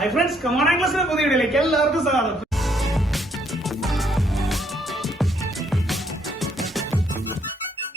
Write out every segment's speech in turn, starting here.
Hi friends, come on ആംഗ്ലേഴ്സിന്റെ പുതിയ വീഡിയോയിലേക്ക് എല്ലാവർക്കും സ്വാഗതം.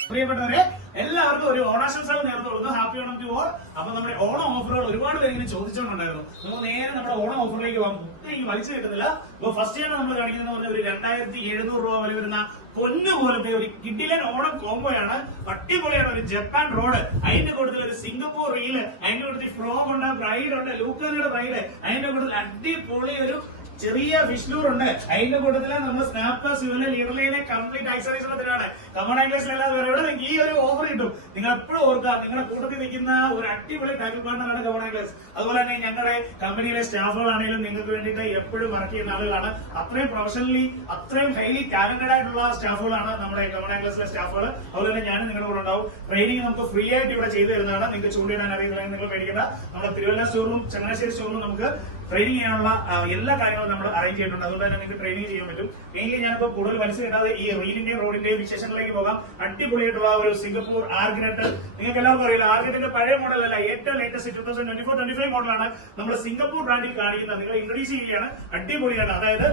പ്രിയപ്പെട്ടവരെ, എല്ലാവർക്കും ഒരു ഓണാശംസകൾ നേർന്നു കൊടുക്കുന്നു. Happy Onam to all. അപ്പൊ നമ്മുടെ ഓണം ഓഫറുകൾ ഒരുപാട് പേര് ഇങ്ങനെ ചോദിച്ചുകൊണ്ടായിരുന്നു. നമ്മൾ നേരെ നമ്മുടെ ഓണം ഓഫറിലേക്ക് പോകാം. എനിക്ക് വലിച്ചു കിട്ടുന്നില്ല. അപ്പൊ ഫസ്റ്റ് ടൈം നമ്മൾ കാണിക്കുന്ന പറഞ്ഞ ഒരു 2700 രൂപ വില വരുന്ന പൊന്നു പോലത്തെ ഒരു കിഡിലൻ ഓണം കോംബോയാണ്. അടിപൊളിയാണ്. ഒരു ജപ്പാൻ റോഡ്, അതിന്റെ കൂട്ടത്തിൽ ഒരു സിംഗപ്പൂർ റീല്, അതിന്റെ കൂട്ടത്തിൽ ഫ്രോഗ് ഉണ്ട്, ബ്രൈഡ് ഉണ്ട്, ലൂക്കാനയുടെ ബ്രൈഡ്, അതിന്റെ കൂട്ടത്തിൽ അടിപൊളി ഒരു ചെറിയ വിഷ്ണൂർ ഉണ്ട്. അതിന്റെ കൂട്ടത്തില് നമ്മൾ സ്നാപ്പ് സിവലെ ലീഡർലൈനെ കംപ്ലീറ്റ് ആക്സറീസിനാണ്. കമൺ ആംഗ്ലേഴ്സിലെല്ലാവരും എവിടെ നിങ്ങൾക്ക് ഈ ഒരു ഓഫർ കിട്ടും. നിങ്ങൾ എപ്പോഴും ഓർക്കുക, നിങ്ങളുടെ കൂട്ടത്തിൽ നിൽക്കുന്ന ഒരു അടിപൊളി ടൈറ്റിൽ പാർട്ണറാണ് കമൺ ആംഗ്ലേഴ്സ്. അതുപോലെ തന്നെ ഞങ്ങളുടെ കമ്പനിയിലെ സ്റ്റാഫുകളാണെങ്കിലും നിങ്ങൾക്ക് വേണ്ടിയിട്ട് എപ്പോഴും വർക്ക് ചെയ്യുന്ന ആളുകളാണ്. അത്രയും പ്രൊഫഷണലി, അത്രയും ഹൈലി ടാലന്റഡ് ആയിട്ടുള്ള സ്റ്റാഫുകളാണ് നമ്മുടെ കമൺ ആംഗ്ലേഴ്സിലെ സ്റ്റാഫുകൾ. അതുപോലെ തന്നെ ഞാനും നിങ്ങളുടെ കൂടെ ഉണ്ടാവും. ട്രെയിനിങ് നമുക്ക് ഫ്രീ ആയിട്ട് ഇവിടെ ചെയ്തു തരുന്നതാണ്. നിങ്ങൾക്ക് ചൂണ്ടിടാൻ അറിയുന്നില്ല, നിങ്ങൾ പേടിക്കേണ്ട. നമ്മുടെ തിരുവല്ല സ്റ്റോറിലും ചങ്ങനാശ്ശേരി സ്റ്റോറിലും നമുക്ക് ട്രെയിനിങ് ചെയ്യാനുള്ള എല്ലാ കാര്യങ്ങളും നമ്മൾ അറേഞ്ച് ചെയ്തിട്ടുണ്ട്. അതുകൊണ്ട് തന്നെ നിങ്ങൾക്ക് ട്രെയിനിങ് ചെയ്യാൻ പറ്റും. മെയിൻലി ഞാനിപ്പോൾ കൂടുതൽ മനസ്സ് കിട്ടാതെ ഈ റീലിന്റെയും റോഡിന്റെയും വിശേഷങ്ങളിലേക്ക് പോകാം. അടിപൊളിയായിട്ടുള്ള ഒരു സിംഗപ്പൂർ ആർഗനറ്റ്. നിങ്ങൾക്ക് എല്ലാവർക്കും അറിയില്ല, ആർഗനറ്റിന്റെ പഴയ മോഡലല്ല, ഏറ്റവും ലേറ്റസ്റ്റ് 2024-25 മോഡലാണ് നമ്മൾ സിംഗപ്പൂർ ബ്രാൻഡിൽ കാണിക്കുന്നത്. നിങ്ങൾ ഇൻട്രൊഡ്യൂസ് ചെയ്യുകയാണ്. അടിപൊളിയാണ്. അതായത്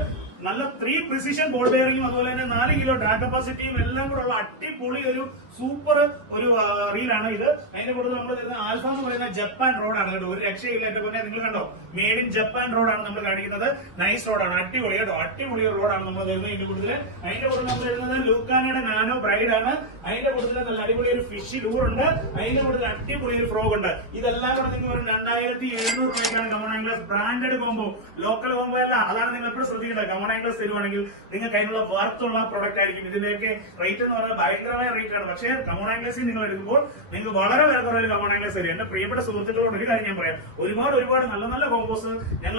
നല്ല 3 പ്രിസിഷൻ ബോൾ ബെയറിംഗും അതുപോലെ തന്നെ 4 കിലോ ഡ്രാഗ് കപ്പാസിറ്റിയും എല്ലാം കൂടെ ഉള്ള അടിപൊളി ഒരു സൂപ്പർ ഒരു റീലാണ് ഇത്. അതിന്റെ കൂടുതൽ നമ്മൾ തരുന്ന ആൽഫ എന്ന് പറയുന്ന ജപ്പാൻ റോഡാണ് കേട്ടോ. ഒരു രക്ഷയില്ല. എന്റെ പറഞ്ഞാൽ നിങ്ങൾ കണ്ടോ, മെയ്ഡ് ഇൻ ജപ്പാൻ റോഡാണ് നമ്മൾ കാണിക്കുന്നത്. നൈസ് റോഡാണ്, അടിപൊളി കേട്ടോ. അടിപൊളി റോഡാണ് നമ്മൾ തരുന്നത്. ഇതിന്റെ കൂടുതൽ നമ്മൾ തരുന്നത് ലൂക്കാനയുടെ നാനോ ബ്രൈഡ് ആണ്. അതിന്റെ കൂടുതൽ നല്ല അടിപൊളി ഒരു ഫിഷ് ലൂർ ഉണ്ട്. അതിന്റെ കൂടുതൽ അടിപൊളി ഒരു ഫ്രോഗ് ഉണ്ട്. ഇതെല്ലാം കൂടെ നിങ്ങൾ ഒരു 2700 രൂപയ്ക്കാണ് come on anglers branded combo. Local combo അല്ല. അതാണ് നിങ്ങൾ എപ്പോഴും ശ്രദ്ധിക്കേണ്ടത്. കമൺ ആംഗ്ലേഴ്സ് തരുവാണെങ്കിൽ നിങ്ങൾക്ക് അതിനുള്ള വർത്തുള്ള പ്രൊഡക്റ്റ് ആയിരിക്കും. ഇതിന്റെയൊക്കെ റേറ്റ് എന്ന് പറഞ്ഞാൽ ഭയങ്കരമായ റേറ്റ് ആണ്. പക്ഷേ കമൺ ആംഗ്ലേഴ്സിൽ നിങ്ങൾ എടുക്കുമ്പോൾ നിങ്ങൾക്ക് വളരെ വില കുറവിൽ കമൺ ആംഗ്ലേഴ്സ് തരും. എന്റെ പ്രിയപ്പെട്ട സുഹൃത്തുക്കളോട് ഒരു കാര്യം ഞാൻ പറയാം, ഒരുപാട് നല്ല നല്ല കോമ്പോസ് ഞങ്ങൾ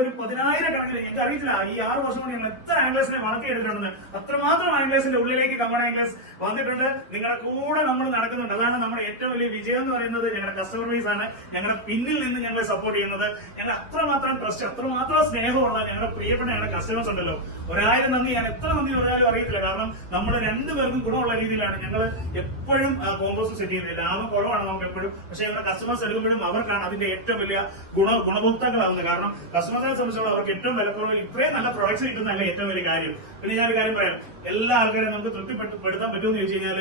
ഒരു 10,000 കണക്കിന്, എനിക്ക് അറിയില്ല ഈ 6 വർഷം കൊണ്ട് ഞങ്ങൾ എത്ര ആംഗ്ലേഴ്സിനെ വളർത്തിയെടുത്തിട്ടുണ്ടെന്ന്. അത്രമാത്രം ആംഗ്ലേഴ്സിന്റെ ഉള്ളിലേക്ക് കമൺ ആംഗ്ലേഴ്സ് വന്നിട്ടുണ്ട്. നിങ്ങളുടെ കൂടെ നമ്മൾ നടക്കുന്നുണ്ട്. അതാണ് നമ്മുടെ ഏറ്റവും വലിയ വിജയം എന്ന് പറയുന്നത്. ഞങ്ങളുടെ കസ്റ്റമർ ബേസ് ആണ്. ഞങ്ങളുടെ പിന്നിൽ നിന്ന് ഞങ്ങളെ സപ്പോർട്ട് ചെയ്യുന്നത്. ഞങ്ങൾ അത്രമാത്രം ട്രസ്റ്റ്, അത്രമാത്രം സ്നേഹമുള്ള ഞങ്ങളുടെ പ്രിയപ്പെട്ട ഞങ്ങളുടെ കസ്റ്റമേഴ്സ് ഉണ്ടല്ലോ. 1000 നന്ദി. ഞാൻ എത്ര നന്ദി പറഞ്ഞാലും അറിയത്തില്ല. കാരണം നമ്മൾ രണ്ടുപേർക്കും ഗുണമുള്ള രീതിയിലാണ് ഞങ്ങൾ എപ്പോഴും കോമ്പോസ് സെറ്റ് ചെയ്യുന്നത്. ലാഭം കുറവാണ് നമുക്ക് എപ്പോഴും. പക്ഷെ ഞങ്ങളുടെ കസ്റ്റമേഴ്സ് എടുക്കുമ്പോഴും അവർക്കാണ് അതിന്റെ ഏറ്റവും വലിയ ഗുണഭോക്താക്കളാവുന്നത്. കാരണം കസ്റ്റമേഴ്സിനെ സംബന്ധിച്ചോളം അവർക്ക് ഏറ്റവും വിലക്കുറവിൽ ഇത്രയും നല്ല പ്രൊഡക്ട്സ് കിട്ടുന്നതല്ല ഏറ്റവും വലിയ കാര്യം. പിന്നെ ഞാനൊരു കാര്യം പറയാം, എല്ലാ ആൾക്കാരെയും നമുക്ക് തൃപ്തിപ്പെടുത്താൻ പറ്റുമെന്ന് ചോദിച്ചു കഴിഞ്ഞാൽ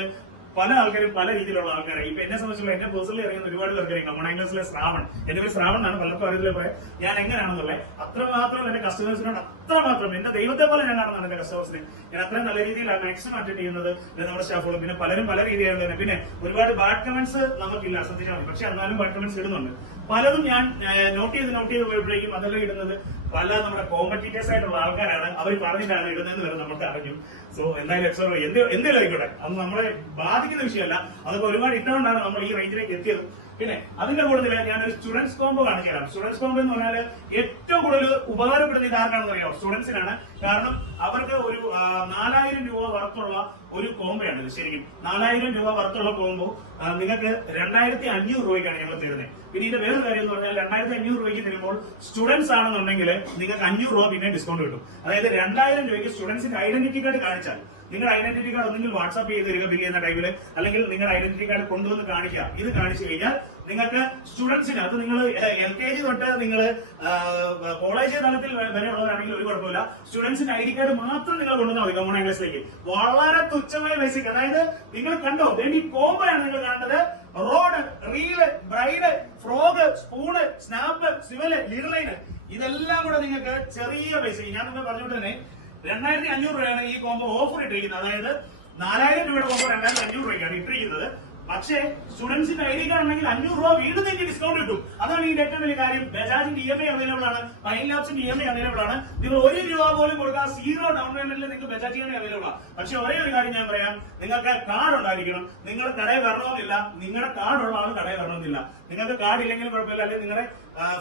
പല ആൾക്കാരും പല രീതിയിലുള്ള ആൾക്കാരായി. ഇപ്പൊ എന്നെ സംബന്ധിച്ചുള്ള എന്നെ പേഴ്സണലി അറിയുന്ന ഒരുപാട് പേർക്കറിയാം. കമൺ ആംഗ്ലേഴ്സിലെ ശ്രാവൺ, എന്റെ പേര് ശ്രാവൺ എന്നാണ്. പലർക്കും അറിയത്തില്ല പറയാം ഞാൻ എങ്ങനെയാണെന്നുള്ളത്. അത്രമാത്രം എന്റെ കസ്റ്റമേഴ്സിനോട് അത്രമാത്രം എന്റെ ദൈവത്തെ പോലെ ഞാൻ കാണുന്നതാണ് എന്റെ കസ്റ്റമേഴ്സിനെ. ഞാൻ അത്രയും നല്ല രീതിയിലാണ് മാക്സിമം അറ്റൻഡ് ചെയ്യുന്നത്. നമ്മുടെ സ്റ്റാഫുകളും പിന്നെ പലരും പല രീതിയാണ് തന്നെ. പിന്നെ ഒരുപാട് ബാഡ് കമന്റ്സ് നമുക്കില്ല, ശ്രദ്ധിച്ചാൽ മതി. പക്ഷെ എന്നാലും ബാഡ് കമന്റ്സ് ഇടുന്നുണ്ട്. പലതും ഞാൻ നോട്ട് ചെയ്ത് പോയപ്പോഴേക്കും അതെല്ലാം ഇടുന്നത് പല നമ്മുടെ കോമ്പറ്റീറ്റേഴ്സ് ആയിട്ടുള്ള ആൾക്കാരാണ്. അവർ പറഞ്ഞിട്ടാണ് ഇടുന്നതെന്ന് വരെ നമുക്ക് അറിഞ്ഞു. സോ എന്തായാലും എന്തെങ്കിലും ആയിക്കോട്ടെ, അത് നമ്മളെ ബാധിക്കുന്ന വിഷയമല്ല. അതൊക്കെ ഒരുപാട് ഇട്ടുകൊണ്ടാണ് നമ്മൾ ഈ റേഞ്ചിലേക്ക് എത്തിയത്. പിന്നെ അതിന്റെ കൂടുതൽ ഞാനൊരു സ്റ്റുഡൻസ് കോംബോ കാണിച്ചു തരാം. സ്റ്റുഡൻസ് കോംബോ എന്ന് പറഞ്ഞാൽ ഏറ്റവും കൂടുതൽ ഉപകാരപ്പെടുന്ന ഇത് ആർക്കാണെന്ന് അറിയാം, സ്റ്റുഡൻസിനാണ്. കാരണം അവർക്ക് ഒരു 4000 രൂപ വർത്തുള്ള ഒരു കോംബോയാണ് ഇത്. ശരിക്കും 4000 രൂപ വർത്തുള്ള കോംബോ നിങ്ങൾക്ക് 2500 രൂപയ്ക്കാണ് ഞങ്ങൾ തരുന്നത്. പിന്നെ ഇതിന്റെ വേറൊരു കാര്യം എന്ന് പറഞ്ഞാൽ 2500 രൂപയ്ക്ക് തരുമ്പോൾ സ്റ്റുഡൻസ് ആണെന്നുണ്ടെങ്കിൽ നിങ്ങൾക്ക് 500 രൂപ പിന്നെ ഡിസ്കൗണ്ട് കിട്ടും. അതായത് 2000 രൂപയ്ക്ക് സ്റ്റുഡൻസിന്റെ ഐഡന്റിറ്റി കാർഡ് കാണിച്ചാൽ, നിങ്ങളുടെ ഐഡന്റിറ്റി കാർഡ് ഒന്നെങ്കിൽ വാട്സ്ആപ്പ് ചെയ്ത് തരിക ബില്ല് ചെയ്യുന്ന ടൈമിൽ, അല്ലെങ്കിൽ നിങ്ങളുടെ ഐഡന്റിറ്റി കാർഡ് കൊണ്ടുവന്ന് കാണിക്കുക. ഇത് കാണിച്ചു കഴിഞ്ഞാൽ നിങ്ങൾക്ക് സ്റ്റുഡൻസിന്, അത് നിങ്ങൾ LKG തൊട്ട് നിങ്ങൾ കോളേജ് തലത്തിൽ വരെയുള്ളവരാണെങ്കിൽ ഒരു കുഴപ്പമില്ല. സ്റ്റുഡൻസിന്റെ ID കാർഡ് മാത്രം നിങ്ങൾ കൊണ്ടുവന്നാൽ മതി കമൺ ആംഗ്ലേഴ്സിലേക്ക്. വളരെ തുച്ഛമായ ബേസിക്. അതായത് നിങ്ങൾ കണ്ടോ, ഈ കോംബോയാണ് നിങ്ങൾ കാണുന്നത്. Road, reel, bride, frog, spoon, snap, civil, leader line, ഇതെല്ലാം കൂടെ നിങ്ങൾക്ക് ചെറിയ പൈസ. ഞാൻ നിങ്ങൾ പറഞ്ഞുകൊണ്ട് തന്നെ 2500 രൂപയാണ് ഈ കോംബോ ഓഫർ ഇട്ടിരിക്കുന്നത്. അതായത് 4000 രൂപയുടെ കോംബോ 2500 രൂപയ്ക്കാണ് ഇട്ടിരിക്കുന്നത്. പക്ഷേ സ്റ്റുഡൻസിന്റെ ID കാർഡ് ഉണ്ടെങ്കിൽ 500 രൂപ വീണ്ടും നിങ്ങൾക്ക് ഡിസ്കൗണ്ട് കിട്ടും. അതാണ് ഈ ഏറ്റവും വലിയ കാര്യം. ബജാജിന്റെ EMI അവൈലബിൾ ആണ്, പൈൻ ലാബ്സിന്റെ EMI അവൈലബിൾ ആണ്. നിങ്ങൾ 1 രൂപ പോലും കൊടുക്കാൻ 0 ഡൗൺ പേയ്മെന്റിൽ നിങ്ങൾക്ക് ബജാജ് EMI അവൈലബിൾ ആണ്. പക്ഷെ ഒരേ ഒരു കാര്യം ഞാൻ പറയാം, നിങ്ങൾക്ക് കാർഡ് ഉണ്ടായിരിക്കണം. നിങ്ങൾ കടയിൽ വരണമെന്നില്ല, നിങ്ങളുടെ കാർഡുള്ള ആൾ കടയിൽ വരണമെന്നില്ല. നിങ്ങൾക്ക് കാർഡ് ഇല്ലെങ്കിലും കുഴപ്പമില്ല, അല്ലെങ്കിൽ നിങ്ങളുടെ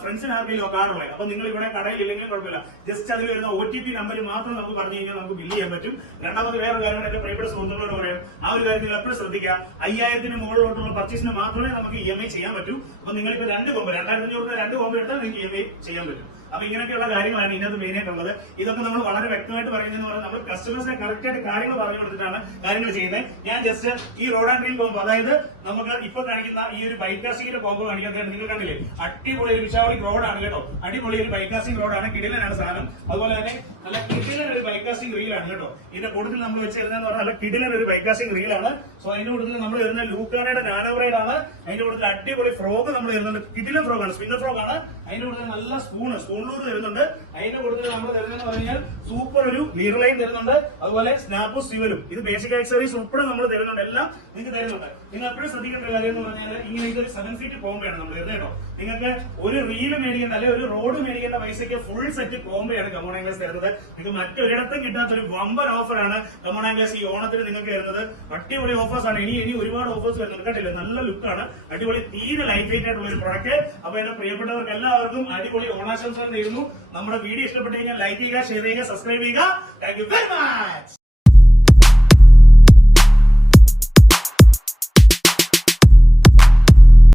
ഫ്രണ്ട്സിന് ആർക്കെങ്കിലും കാർഡുള്ളത്, അപ്പൊ നിങ്ങൾ ഇവിടെ കടയിൽ ഇല്ലെങ്കിലും കുഴപ്പമില്ല. ജസ്റ്റ് അതിൽ വരുന്ന OTP നമ്പർ മാത്രം നമുക്ക് പറഞ്ഞു കഴിഞ്ഞാൽ നമുക്ക് ബില്ല് ചെയ്യാൻ പറ്റും. രണ്ടാമത് വേറെ കാര്യം എന്റെ പ്രിയപ്പെട്ട സുഹൃത്തുക്കളോട് പറയാം, ആ ഒരു കാര്യം നിങ്ങൾ എപ്പോഴും ശ്രദ്ധിക്കുക. 5000 മുകളിലോട്ടുള്ള പർച്ചേസിന് മാത്രമേ നമുക്ക് EMI ചെയ്യാൻ പറ്റൂ. അപ്പൊ നിങ്ങളിപ്പോ 2 കോംബോ 2500 2 കോംബോ എടുത്താൽ നിങ്ങൾക്ക് EMI ചെയ്യാൻ പറ്റും. അപ്പൊ ഇങ്ങനെയൊക്കെയുള്ള കാര്യങ്ങളാണ് ഇതിനകത്ത് മെയിൻ ആയിട്ടുള്ളത്. ഇതൊക്കെ നമ്മൾ വളരെ വ്യക്തമായിട്ട് പറയുന്നതെന്ന് പറഞ്ഞാൽ നമ്മൾ കസ്റ്റമേഴ്സിനെ കറക്റ്റ് ആയിട്ട് കാര്യങ്ങൾ പറഞ്ഞു കൊടുത്തിട്ടാണ് കാര്യങ്ങൾ ചെയ്യുന്നത്. ഞാൻ ജസ്റ്റ് ഈ റോഡ് ആൻഡ് റീൽ കോംബോ, അതായത് നമുക്ക് ഇപ്പൊ കാണിക്കുന്ന ഈ ഒരു ബൈക്കാസിംഗിന്റെ കോംബോ കാണിക്കാൻ നിങ്ങൾ കണ്ടില്ലേ, അടിപൊളി ഒരു വിശാലി റോഡാണ് കേട്ടോ. അടിപൊളി ഒരു ബൈക്കാസിംഗ് റോഡാണ്, കിടിലനാണ് സാധനം. അതുപോലെ തന്നെ നല്ല കിടിലൻ ഒരു ബൈക്കാസിംഗ് റീലാണ് കേട്ടോ. ഇതിന്റെ കൂടുതൽ നമ്മൾ വെച്ചിരുന്നതെന്ന് പറഞ്ഞാൽ നല്ല കിടിലൻ ഒരു ബൈക്കാസിംഗ് റീലാണ്. സോ അതിന്റെ കൂടുതൽ നമ്മൾ വരുന്ന ലൂക്കാനയുടെ നാനോറൈഡ് ആണ്. അതിന്റെ കൂടുതൽ അടിപൊളി ഫ്രോഗ് നമ്മൾ വരുന്നുണ്ട്, കിടിലൻ ഫ്രോഗാണ്, സ്പിന്നർ ഫ്രോഗാണ്. അതിന്റെ കൂടുതൽ നല്ല സ്പൂൺലൂർ തരുന്നുണ്ട്. അതിന്റെ കൂടുതൽ നമ്മൾ തരുന്നതെന്ന് പറഞ്ഞാൽ സൂപ്പർ ഒരു ലീർലൈൻ തരുന്നുണ്ട്. അതുപോലെ സ്നാപ്പും സ്റ്റിവലും, ഇത് ബേസിക് ആക്സറീസ് ഉൾപ്പെടെ നമ്മൾ തരുന്നുണ്ട്, എല്ലാം നിങ്ങൾക്ക് തരുന്നുണ്ട്. നിങ്ങൾ എപ്പോഴും ശ്രദ്ധിക്കേണ്ട കാര്യം എന്ന് പറഞ്ഞാൽ ഇങ്ങനെ ഇതൊരു 7 ഫീറ്റ് കോംബോയാണ് നമ്മൾ തരുന്നത് കേട്ടോ. നിങ്ങൾക്ക് ഒരു റീല് മേടിക്കേണ്ട അല്ലെങ്കിൽ ഒരു റോഡ് മേടിക്കേണ്ട പൈസയ്ക്ക് ഫുൾ സെറ്റ് കോംബോയാണ് കമോൺ ആംഗ്ലേഴ്സ് തരുന്നത്. നിങ്ങൾക്ക് മറ്റൊരിടത്തും കിട്ടാത്ത ഒരു വമ്പൻ ഓഫറാണ് കമോൺ ആംഗ്ലേഴ്സ് ഈ ഓണത്തിന് നിങ്ങൾക്ക് തരുന്നത്. അടിപൊളി ഓഫേഴ്സ് ആണ്. ഇനി ഒരുപാട് ഓഫേഴ്സ് വരുന്നുണ്ട് കേട്ടില്ല. നല്ല ലുക്കാണ്, അടിപൊളി തീരെ ലൈറ്റ് വെയിറ്റ് ആയിട്ടുള്ള ഒരു പ്രൊഡക്റ്റ്. അപ്പൊ എന്റെ പ്രിയപ്പെട്ടവർക്ക് എല്ലാവർക്കും അടിപൊളി ഓണാശംസകൾ നേരുന്നു. നമ്മുടെ വീഡിയോ ഇഷ്ടപ്പെട്ടു കഴിഞ്ഞാൽ ലൈക്ക് ചെയ്യുക, ഷെയർ ചെയ്യുക, സബ്സ്ക്രൈബ് ചെയ്യുക. Thank you very much.